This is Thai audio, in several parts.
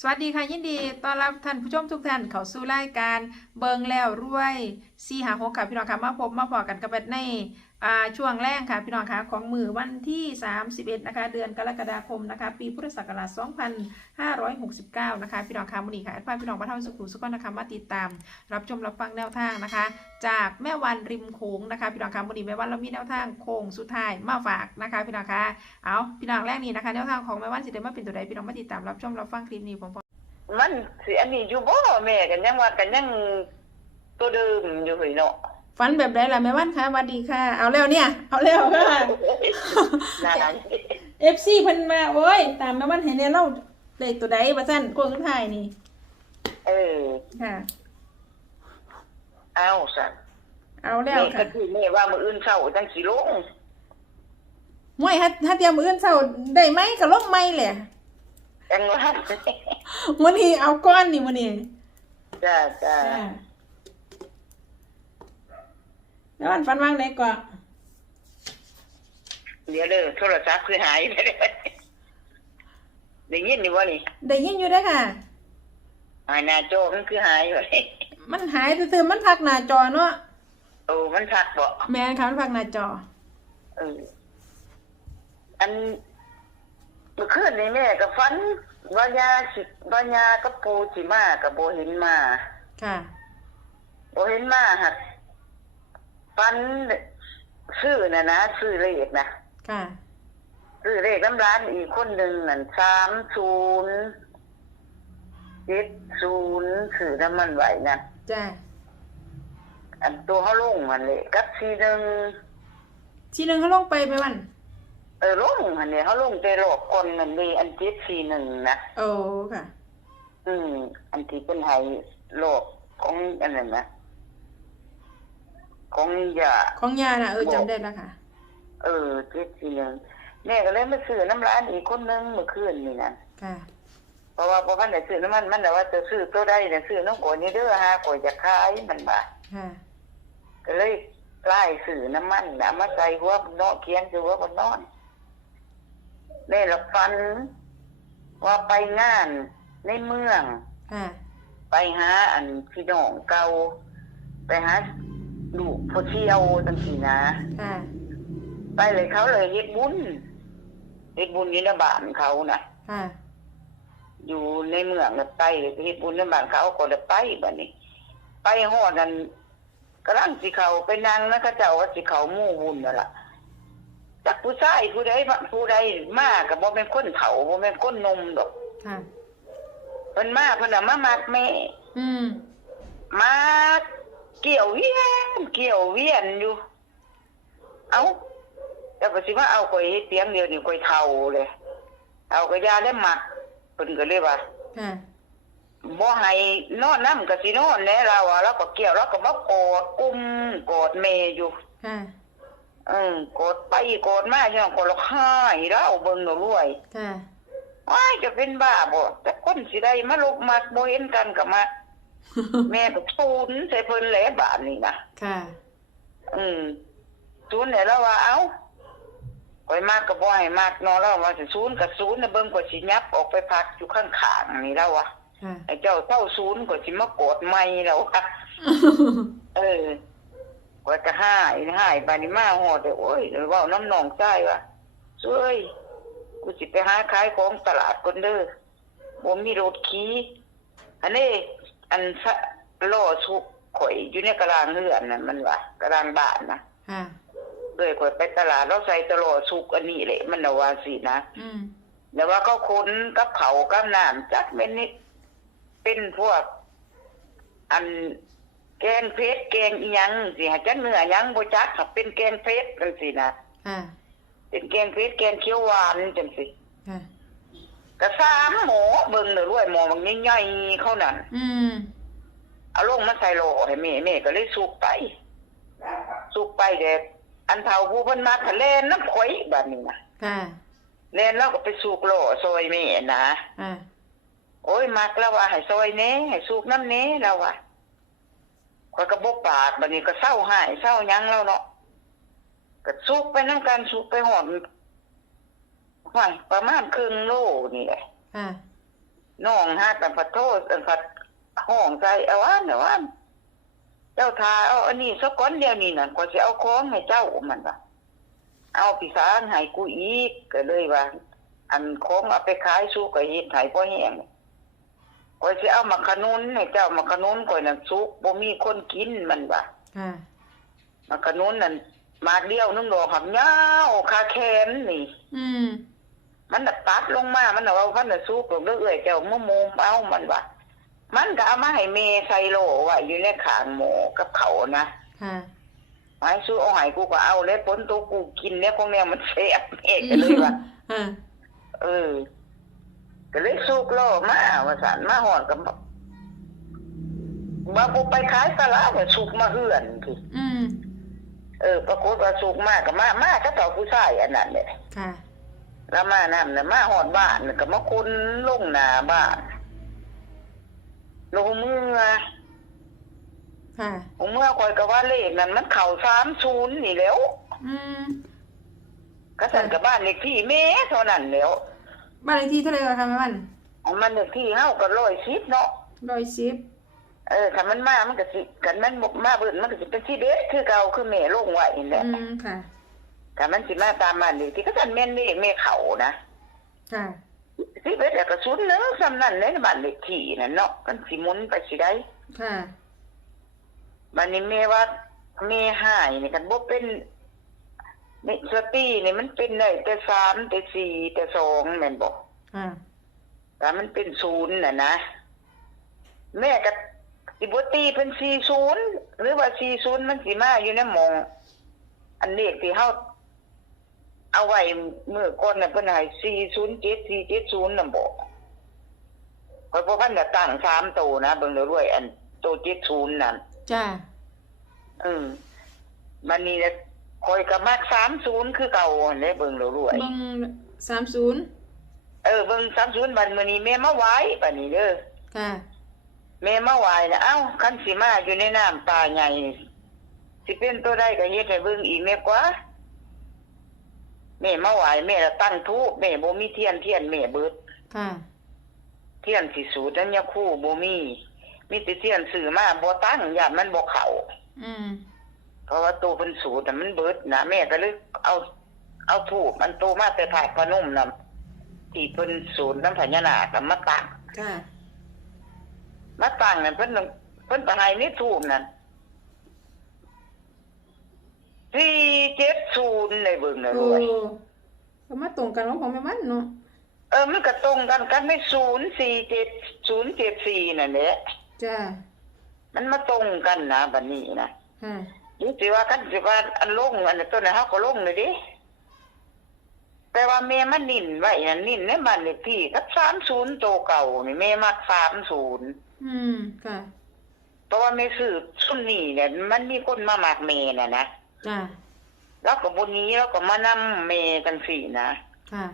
สวัสดีค่ะยินดีต้อนรับท่านผู้ชมทุกท่านเข้าสู่รายการเบิงแล้วรวย456ค่ะพี่น้องค่ะมาพบมาพอกันกับในช่วงแรกค่ะพี่น้องค่ะของมือวันที่31นะคะเดือนกรกฎาคมนะคะปีพุทธศักราช2569นะคะพี่น้องค่ะมื้อนี้ค่ะพาพี่น้องมาทำสุขุสุขนะคะมาติดตามรับชมรับฟังแนวทางนะคะจากแม่วันริมโขงนะคะพี่น้องค่ะมื้อนี้แม่วันเรามีแนวทางโค้งสุดท้ายมาฝากนะคะพี่น้องค่ะเอาพี่น้องแรกนี้นะคะแนวทางของแม่วันสิได้มาเป็นตัวใดพี่น้องมาติดตามรับชมรับฟังคลิปนี้พร้อมมันสิอันนี้อยู่บ่แม่กันยังว่ากันยังตัวเดิมอยู่เฮ้ยเนาะฝันแบบไหนล่ะแม่วันคะสวัสดีค่ะเอาแล้วเนี่ยเอาแล้วค่ะ นาน FC เพิ่นมาโอ้ยตามแม่วันให้แน่เล่าได้ตัวใดว่าซั่นโค้งสุดท้ายนี่ค่ะเอาสั่นเอาแล้วค่ะก็คือแม่ว่ามื้ออื่นเช้าจังสิลงห้วยถ้าเตรียมมื้ออื่นเช้าได้ไหมก็ลงไหมแหละ จังว่า มื้อนี้เอาก้อนนี่มื้อนี้ จ้าแม่วันฝันว่างได้ก่อน เดี๋ยวเด้อโทรศัพท์คือหายไปเลยได้ยินอยู่บ่นี่ได้ยินอยู่เด้อค่ะหน้าจอมันคือหายไป มันหายซื่อๆมันพักหน้าจอเนาะโอ้มันทักบ่ แม่นค่ะมันพักหน้าจออันเมื่อคืนนี้แม่ก็ฝันว่ายากับปูสิมาก็บ่เห็นมาค่ะบ่เห็นมาหักฝันซื้อนะซื้อเลขนะค่ะซื้อเลขน้ำร้านอีกคนหนึ่งนั่น3070ซื้อน้ำมันไหวนะจ้ะอันตัวเขาลงมันเลยกับ41ทีนึงเขาลงไปแม่วันลงอันนี้เขาลงใจหลอกคนนั่นนี่อัน741นะโอ้ค่ะอันที่เป็นไห้โลกของอันนั้นนะของยาน่ะจำได้แล้วค่ะ741แม่ก็เลยมาซื้อน้ำร้านอีกคนนึงเมื่อคืนนี่นะค่ะเพราะว่าพอพันได้ซื้อน้ำมันแต่ว่าจะซื้อตัวใดเนี่ยซื้อน้องโกนี่เด้อฮะโกจะขายมันบ่ค่ะก็เลยไล่ซื้อน้ำมันนะมาใส่หัวเนาะเคียนคือหัวบนนอนแม่ละฟันว่าไปงานในเมืองไปหาอันพี่น้องเก่าไปหาลูกพ่อเที่ยวจังซี่นะไปเลยเขาเลยเฮ็ดบุญอยู่ในบ้านเขาน่ะอยู่ในเมืองน่ะไปเฮ็ดบุญในบ้านเขาก็ได้ไปบัดนี้ไปฮอดนั้นกำลังสิเข้าไปนั่งแล้วเขาเจ้าว่าสิเข้าหมู่บุญนั่นล่ะจักผู้ชายผู้ใดมาก็บ่แม่นคนเฒ่าบ่แม่นคนหนุ่มดอกเพิ่นมาเพิ่นน่ะมามักแม่มาเกี่ยวเวียนอยู่เอ้าแล้วก็สิมาเอาข่อยเฮ็ดเตียงเดียวนี่ข่อยเฒ่าเลยเอาก็ยาได้มักเพิ่นก็เลยว่าบ่ให้นอนนำก็สินอนแหน่เราอ่ะแล้วก็เกี่ยวแล้วก็มากอดกุมกอดแม่อยู่กดไปกดมาจังก็ร้องไห้แล้วเบิ่งรวยว้ายจะเป็นบ้าบ่แต่คนสิได้มาลบมักบ่เห็นกันก็มาแม่ก็ทูนใส่เพิ่นแหละบาดนี้นะทูนแล้วว่าเอ้าข่อยมากก็บ่ให้มากเนาะแล้วว่าสิซูนก็ซูนน่ะเบิ่งก็สิยับออกไปพักอยู่ข้างๆนี่แล้วว่ะไอ้เจ้าเท่าซูนก็สิมากดใหม่แล้วว่ะว่าจะหายบานิมาหอดโอ้ยเว้าน้ำหนองใจว่ะช่วยกูสิไปหาขายของตลาดคนเด้อบ่มีรถขี่อันนี้อันล้อสุกข่อยอยู่ในกลางเรือนนั่นมันว่ากลางบ้านนะเลยข่อยไปตลาดแล้วใส่ตลอดสุกอันนี้แหละมันน่ะว่าสินะแล้วว่าเขาขนกับเขากับน้ำจักแม่นนี่เป็นพวกอันแกงเพชรแกงอีหยังสิหาจักเนื้อหยังบ่จักถ้าเป็นแกงเพชรจังซี่นะเป็นแกงเพชรแกงเขียวหวานจังซี่ก็3หม้อเบิ่งน่ะรวยหม้อมันใหญ่ๆเขานั่นเอาลงมาใส่โหลให้แม่ก็เลยสุกไปเด้อันเฒ่าผู้เพิ่นมาทะเลน้ำข่อยบัดนี้นะแล่นแล้วก็ไปสุกโหลซอยแม่นะโอ้ยมักแล้วว่าให้ซอยแหน่ให้สุกน้ำแหน่แล้วว่าข่อยก็บ่ปากบัดนี้ก็เศร้าหายเศร้าหยังแล้วเนาะก็สุกไปนำกันสุกไปหอดประมาณครึ่งโลนี่แหละ น้องฮักกันพัดโทษกันพัดห้องใจเอาว่าเดี๋ยวว่าเจ้าทาเอาอันนี้สักก้อนเดียวนี่น่ะก็จะเอาของให้เจ้ามันว่าเอาพี่สางให้กูอีกก็เลยว่า อันของเอาไปขายสู้ก็เฮ็ดให้บ่แห้งก็สิเอามาขนุนให้เจ้ามาขนุนก่อยน่ะสุกบ่มีคนกินมันว่า ค่ะ มาขนุนนั่นมาเดียวนึงดอกหักยาวคาแขนนี่ มันน่ะตัดลงมามันน่ะว่ามันน่ะสุกลงเรื่อยๆเจ้ามุมเอามันว่ามันก็เอามาให้แม่ใส่โหลไว้อยู่ในข้างหม้อกับเขานะ ค่ะ หายสู้เอาให้กูก็เอาแล้วฝนตกกูกินเนี่ยของแนวมันแซ่บแม่ก็เลยว่า ก็เลยสุกล่อมาว่าซั่นมาฮอดก็บ่บ่ไปขายตลาดเนี่ยสุกมาเฮือนพี่ ปรากฏว่าสุกมากก็มาก็เจ้าผู้ชายอันนั้นแหละ ค่ะ แล้วมานั่นน่ะมาฮอดบ้านก็มาคนลงหน้าบ้านลงมือ ค่ะ ผมเมื่อคอยก็ว่าเลขนั้นมันเข้า30นี่แล้ว ก็สั่นกับบ้านเลขที่แม่เท่านั้นแล้ว บ้านเลขที่เท่าไหร่คะแม่วัน มันเลขที่เฮาก็110เนาะ 110ถ้ามันมามันก็สิกันมันบ่มาเบิ่นมันก็สิเป็นที่เด็ดคือเก่าคือแม่ลงไว้นี่แหละ ค่ะ ถ้ามันสิมาตามบ้านเลขที่ก็สั่นแม่นเลขแม่เขานะ ค่ะ สิเบ็ดแล้วก็01ซ้ำนั้นเลยบ้านเลขที่นั่นเนาะมันสิหมุนไปสิได้ ค่ะ บัดนี้แม่ว่าแม่หายนี่กันบ่เป็นนี่สตินี่มันเป็นได้แต่3แต่4แต่2แม่นบ่ ค่ะ แต่มันเป็น0น่ะนะแม่ก็สิบ่ตีเป็น40หรือว่า40มันสิมาอยู่ในหม่องอันเลขที่เฮาเอาไว้มื้อก่อนน่ะเพิ่นให้407 470นำบ่ข้อยบ่ทันได้ตั้ง3โตนะเบิ่งเด้อรวยอันโต70นั่น จ้า มันนี่นะคอยกับมาก30คือเก่าหั่นแหละเบิ่งแล้วรวย เบิ่ง30เบิ่ง30บัดมื้อนี้แม่มาไหว้บัดนี้เด้อ ค่ะ แม่มาไหว้นะเอ้าคันสิมาอยู่ในน้ำตาใหญ่สิเป็นตัวใดก็เฮ็ดให้เบิ่งอีกแม่กว่าแม่มาไหว้แม่ละตั้งธูปแม่บ่มีเทียนแม่เบิด ค่ะ เทียนสิสูตรนั้นยาคู่บ่มีแต่เทียนซื้อมาบ่ตั้งญาติมันบ่เข้า เพราะว่าตัวเพิ่นสูตรน่ะมันเบิดนะแม่ก็เลยเอาธูปมันโตมาแต่ถาดพนมนำที่เพิ่นสูตรน้ำพญานาคน่ะมาตั้ง ค่ะ มาตั้งนั่นเพิ่นไปให้ในธูปนั่น470เลยเบิ่งน่ะ โอ้ รวย ก็มาตรงกันของแม่วันเนาะ มันก็ตรงกันไม่047 074นั่นแหละ จ้า มันมาตรงกันนะบัดนี้นะ ค่ะ ยิ่งสิว่ากันสิว่าอันลงอันนั้นต้นนั้นเฮาก็ลงเลยดิแต่ว่าแม่มันนิ่นไว้นั่นนิ่นในบ้านเลขที่กับ30โตเก่านี่แม่มัก30ค่ะ เพราะว่าแม่ซื้อซุมนี้เนี่ยมันมีคนมามักแม่น่ะนะ จ้า แล้วก็บ่หนี้แล้วก็มานำแม่จังซี่นะ ค่ะ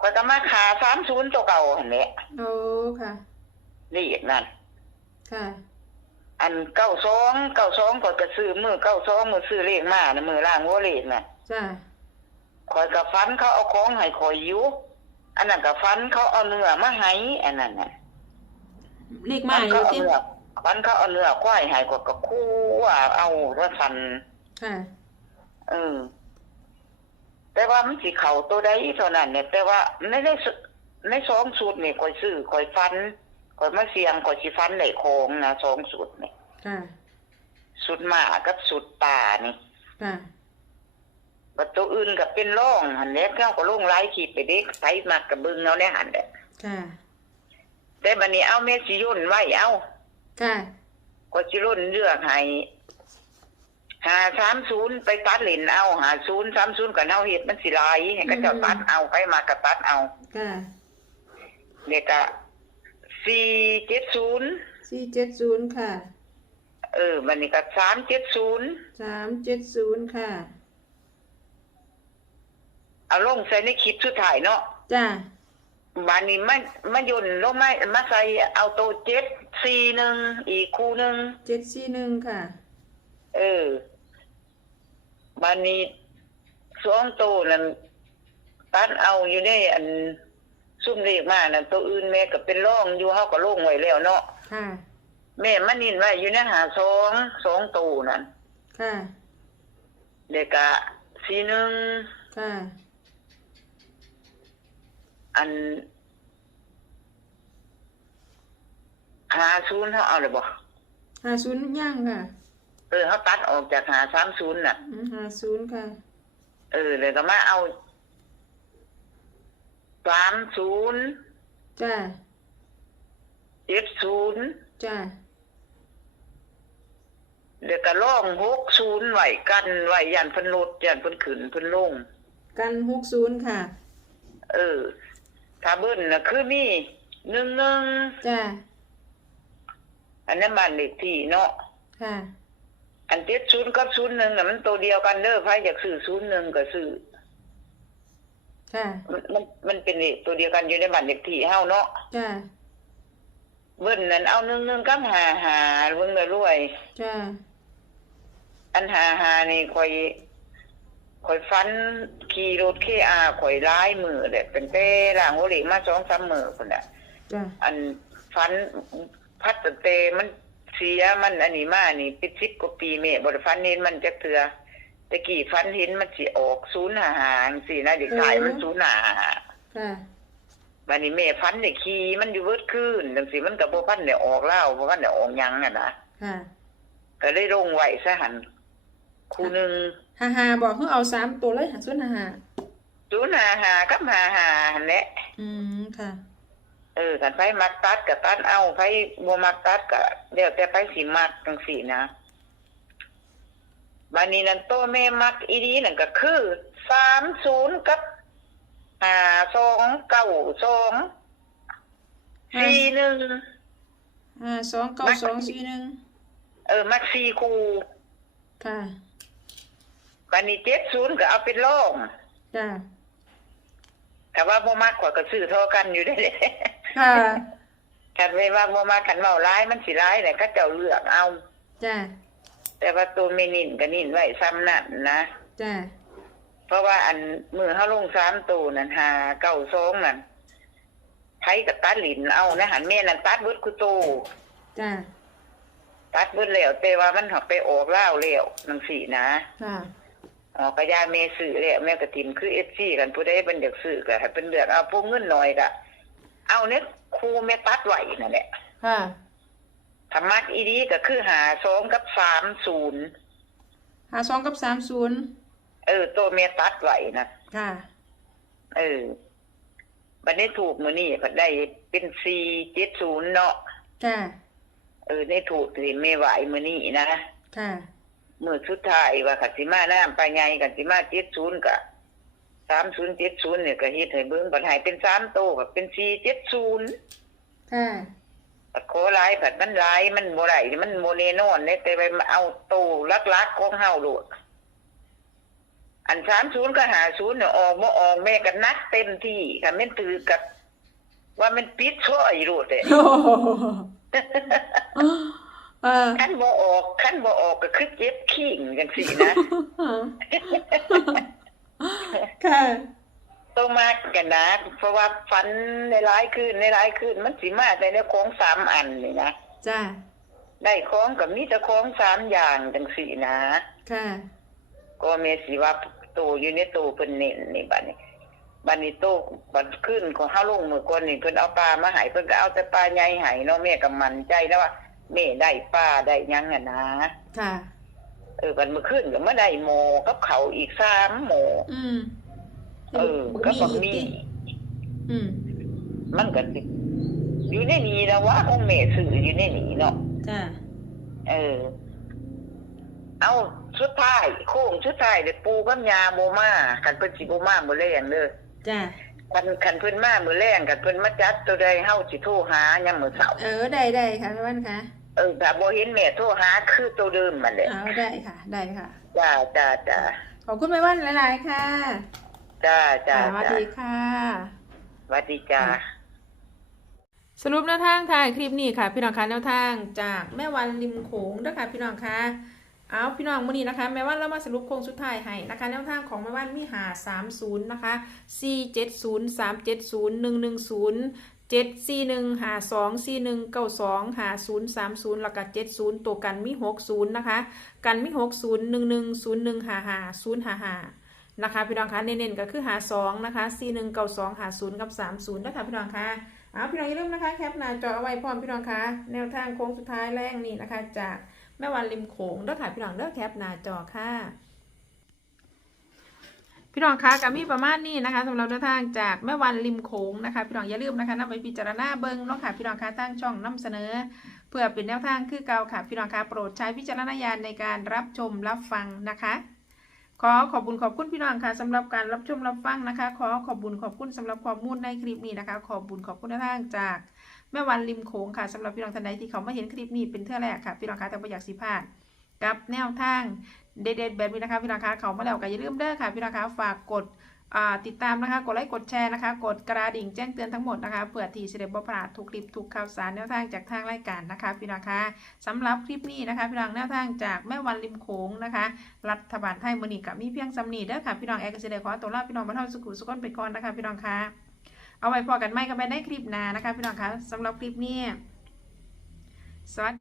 ข้อยก็มาขา30โตเก่าหั่นแหละ โอ้ค่ะ เลขนั่น ค่ะ อัน92ข้อยก็ซื้อมื้อ92มื้อซื้อเลขมานะมื้อล่างหัวเลขน่ะ จ้า ข้อยก็ฝันเขาเอาของให้ข้อยอยู่อันนั้นก็ฝันเขาเอาเนื้อมาให้อันนั้นน่ะ เลขมาอยู่ติ ฝันเขาเอาเนื้อควายให้ก็คู่ว่าเอาว่าซั่น ค่ะ แต่ว่ามันสิเข้าตัวใดเท่านั้นเนี่ยแต่ว่าใน2สูตรนี่ข้อยซื้อข้อยฝันข้อยมาเสี่ยงข้อยสิฝันได้ของนะ2สูตรนี่ ค่ะ สูตรหมากับสูตรป่านี่ ค่ะ บัดตัวอื่นก็เป็นร่องหั่นแหละเขาก็ลงหลายคลิปไปเด้ไผมักก็เบิ่งเอาแน่หั่นแหละ ค่ะ แต่บัดนี้เอาเมสสิย่นไว้เอา ค่ะ ก็สิร่นเลือกให้530ไปตัดเล่นเอา5030ก็เฮาเฮ็ดมันสิหลายให้เขาเจ้าตัดเอาไปมาก็ตัดเอา ค่ะ แล้วก็470 470ค่ะ บัดนี้ก็370 370ค่ะ เอาลงใส่ในคลิปสุดท้ายเนาะ จ้า บัดนี้มันย่นลงมาใส่เอาโต741อีกคู่นึง 741ค่ะ บัดนี้2โตนั่นตัดเอาอยู่ในอัน ซุ่มเลขมานั่นตัวอื่นแม่ก็เป็นร่องอยู่เฮาก็ลงไว้แล้วเนาะ ค่ะ แม่มันนินไว้อยู่ในหาสองตู้นั่น ค่ะ เด็กก็41 ค่ะ อัน50เฮาเอาเลยบ่ 50ย่างค่ะ เฮาตัดออกจาก530น่ะ 50ค่ะ เลยก็มาเอา30 จ้า 70 จ้า เดี๋ยวก็ล่อง60ไว้กันไว้ยันเพิ่นลดยันเพิ่นขึ้นเพิ่นลง กัน60ค่ะ ถ้าเบิ้ลน่ะคือมี11 จ้า อันนั้นบ้านเลขที่เนาะ ค่ะ อัน70กับ01น่ะมันตัวเดียวกันเด้อไผอยากซื้อ01ก็ซื้อ ค่ะ มันเป็นเลขตัวเดียวกันอยู่ในบ้านเลขที่เฮาเนาะ จ้า เบิ้ลนั่นเอา11กับ55เบิ่งแล้วรวย จ้า อัน55นี่ข่อยฟันขี่รถ KR ข่อยหลายมื้อแหละเป็นแต่ล้างโอเหล็กมา 2-3 มื้อพุ่นน่ะ จ้า อันฟันพัดตั้งแต่มันเสียมันอันนี้มานี่เป็น10กว่าปีแม่บ่ได้ฟันเห็นมันจักเทื่อแต่กี้ฟันเห็นมันสิออก055จังซี่นะเด็กชายมัน055 ค่ะ บัดนี้แม่ฟันได้ขี่มันอยู่เบิดคืนจังซี่มันก็บ่พันได้ออกแล้วบ่พันได้ออกหยังน่ะนะ ค่ะ ก็เลยลงไว้ซะหั่นคู่หนึง 55บอกเพิ่งเอา3ตัวเลยหาส่วน55 055กับ55หั่นแหละ ค่ะ กันไผมักตัดก็ตัดเอาไผบ่มักตัดก็แล้วแต่ไผสิมักจังซี่นะบัดนี้นั่นโตแม่มักอีหลีนั่นก็คือ30กับ5292 41 529241มัก4คู่ ค่ะ บัดนี้70ก็เอาเป็นรอง จ้า แต่ว่าบ่มักกว่าก็ซื้อเท่ากันอยู่ได้เด้ ค่ะ คันไว้ว่าบ่มักคันเว้าร้ายมันสิร้ายแหละเขาเจ้าเลือกเอา จ้า แต่ว่าตัวแม่นินก็นินไว้ซ้ำนั่นนะ จ้า เพราะว่าอันมือเฮาลง3ตัวนั่น592นั่นไผก็ตัดหลินเอานะหันแม่นั่นตัดเบิดคือโต จ้า ตัดเบิดแล้วแต่ว่ามันหักไปออกลาวแล้วจังซี่นะ ค่ะ กระยาแม่ซื้อแล้วแม่ก็ทิมคือ FC กันผู้ใดเพิ่นอยากซื้อก็ให้เพิ่นเลือกเอาพวกเงินน้อยก็เอาเนี่ยครูแม่ตัดไว้นั่นแหละ ค่ะ ธรรมะอีดีก็คือ52กับ30 52กับ30ตัวแม่ตัดไว้นะ ค่ะ บัดนี้ถูกมื้อนี้ก็ได้เป็น470เนาะ จ้า นี่ถูกที่แม่ไหวมื้อนี้นะ ค่ะ มื้อสุดท้ายว่าก็สิมาน้ำไปไงก็สิมา70ก็3070เนี่ยก็เฮ็ดให้เบิ่งบัดให้เป็น3โตก็เป็น470 ค่ะ ขอหลายผัดมันหลายมันบ่ได้มันบ่แน่นอนเด้แต่ไปเอาโตลักๆของเฮาโลดอัน30กับ50เนี่ยออกบ่ออกแม่ก็นัดเต็มที่คันแม่นถือกับว่ามันปิดช่อยโลดเด้ โอ้โห คันบ่ออกก็คือเจ็บขิงจังซี่นะ ค่ะ ต้องมากกันนะเพราะว่าฟันในหลายคืนมันสิมาแต่ในของ3อันนี่นะ จ้า ได้ของก็มีแต่ของ3อย่างจังซี่นะ ค่ะ ก็แม่สิว่าโตอยู่ในโตเพิ่นเน้นนี่บัดนี้โตบัดขึ้นของเฮาลงมื้อก่อนนี่เพิ่นเอาปลามาให้เพิ่นก็เอาแต่ปลาใหญ่ให้เนาะแม่ก็มั่นใจแล้วว่าแม่ได้ปลาได้หยังอ่ะนะ ค่ะ บัดมื้อคืนก็มาได้หม้อกับข้าวอีก3หม้อก็บักมีมันก็สิอยู่ในนี้แล้วว่าของแม่ซื้ออยู่ในนี้เนาะ จ้า เอาสุดท้ายโค้งสุดท้ายเด้ปูกับยาบ่มาคันเพิ่นสิบ่มามื้อแลงเด้อ จ้า คันเพิ่นมามื้อแลงคันเพิ่นมาจัดตัวใดเฮาสิโทรหายามมื้อเช้า ได้ค่ะแม่วันค่ะ ถ้าบ่เห็นแม่โทรหาคือตัวเดิมมันแหละ ได้ค่ะ ได้ค่ะ จ้า ขอบคุณแม่วันหลายๆค่ะ จ้า สวัสดีค่ะ สวัสดีจ้า สรุปแนวทางถ่ายคลิปนี้ค่ะ พี่น้องคะแนวทางจากแม่วันริมโขงนะคะพี่น้องคะ เอาพี่น้องมื้อนี้นะคะแม่ว่าเรามาสรุปโครงสุดท้ายให้นะคะแนวทางของแม่ว่ามี530นะคะ470 370 110 741 52 41 92 5030แล้วก็70ตัวกันมี60นะคะกันมี60 11 01 55 055นะคะพี่น้องคะเน้นๆก็คือ52นะคะ41 92 50กับ30นะคะพี่น้องคะเอาพี่น้องอย่าลืมนะคะแคปหน้าจอเอาไว้พร้อมพี่น้องคะแนวทางโค้งสุดท้ายแรกนี่นะคะจากแม่วันริมโขงเด้อค่ะพี่น้องเด้อแคปหน้าจอค่ะพี่น้องคะก็มีประมาณนี้นะคะสำหรับแนวทางจากแม่วันริมโขงนะคะพี่น้องอย่าลืมนะคะนำไปพิจารณาเบิ่งเนาะค่ะพี่น้องคะตั้งช่องนำเสนอเพื่อเป็นแนวทางคือเก่าค่ะพี่น้องคะโปรดใช้วิจารณญาณในการรับชมรับฟังนะคะขอขอบคุณพี่น้องค่ะสำหรับการรับชมรับฟังนะคะขอขอบคุณสำหรับข้อมูลในคลิปนี้นะคะขอบคุณแนวทางจากแม่วันริมโขงค่ะสำหรับพี่น้องท่านใดที่เขามาเห็นคลิปนี้เป็นเทื่อแรกค่ะพี่น้องคะแต่ไม่อยากสิพลาดกับแนวทางเด็ดๆแบบนี้นะคะพี่น้องคะเขามาแล้วก็อย่าลืมเด้อค่ะพี่น้องคะฝากกดติดตามนะคะกดไลค์กดแชร์นะคะกดกระดิ่งแจ้งเตือนทั้งหมดนะคะเพื่อที่จะได้บ่พลาดทุกคลิปทุกข่าวสารแนวทางจากทางรายการนะคะพี่น้องคะสำหรับคลิปนี้นะคะพี่น้องแนวทางจากแม่วันริมโขงนะคะรัฐบาลไทยมื้อนี้ก็มีเพียงสำนีเด้อค่ะพี่น้องแอร์ก็สิได้ขอตัวลาพี่น้องบรรเทาสุขุสุขไปก่อนนะคะพี่น้องคะเอาไว้พอกันใหม่กันไปในคลิปหน้านะคะพี่น้องคะสำหรับคลิปนี้สวัสดี